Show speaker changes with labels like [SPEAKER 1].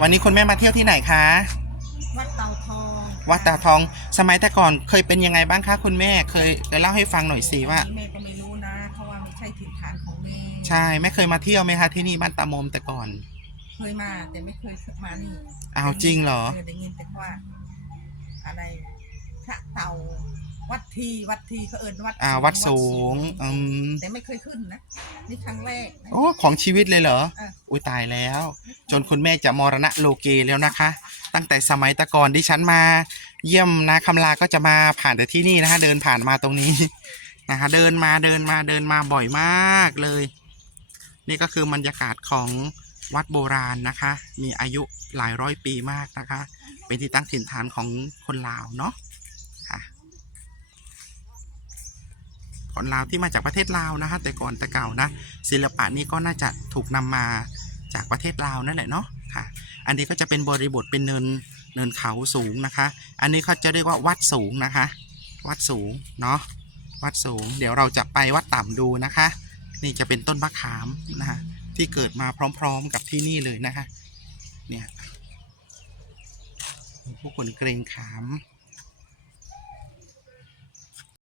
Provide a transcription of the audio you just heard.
[SPEAKER 1] วันนี้คุณแม่มาเที่ยวที่ไหนคะ
[SPEAKER 2] วัดเตาทอง
[SPEAKER 1] วัดตาทองสมัยแต่ก่อนเคยเป็นยังไงบ้างคะคุณแม่เคยเคยเล่าให้ฟังหน่อยสิว่า
[SPEAKER 2] แม่ก็ไม่รู้นะเพราะว่าไม่ใช่ถิ่นฐานของแม่
[SPEAKER 1] ใช่แม่เคยมาเที่ยวไหมคะที่นี่บ้านตามมแต่ก่อน
[SPEAKER 2] เคยมาแต่ไม่เคยมานี่
[SPEAKER 1] อ้าวจริงเหรอ
[SPEAKER 2] เออได้ยินแต่ว่า อะไรพระเตา วัดทีวัดทีเขาเอิญวัด
[SPEAKER 1] อ่าวัดสูงอืม
[SPEAKER 2] แต่ไม่เคยขึ้นนะนี่ครั้งแรกนะ
[SPEAKER 1] โอ้ของชีวิตเลยเหรอ
[SPEAKER 2] อะ
[SPEAKER 1] อุ้ยตายแล้ว จนคุณแม่จะมรณะโลเกแล้วนะคะ ตั้งแต่สมัยแตะก่อนที่ฉันมา เยี่ยมนาคำลาก็จะมาผ่านแต่ที่นี่นะคะ เดินผ่านมาตรงนี้ นะคะ เดินมาเดินมาเดินมาบ่อยมากเลย นี่ก็คือบรรยากาศของวัดโบราณนะคะ มีอายุหลายร้อยปีมากนะคะ เป็นที่ตั้งถิ่นฐานของคนลาวเนาะค่ะ คนลาวที่มาจากประเทศลาวนะคะแต่ก่อนแต่เก่านะศิลปะนี้ก็น่าจะถูกนำมาจากประเทศลาวนั่นแหละเนาะค่ะ อันนี้ก็จะเป็นบริบทเป็นเนินเนินเขาสูงนะคะ อันนี้เขาจะเรียกว่าวัดสูงนะคะ วัดสูงเนาะวัดสูง เดี๋ยวเราจะไปวัดต่ำดูนะคะ นี่จะเป็นต้นมะขามนะคะที่เกิดมาพร้อมๆกับที่นี่เลยนะคะ เนี่ยผู้คนเกรงขาม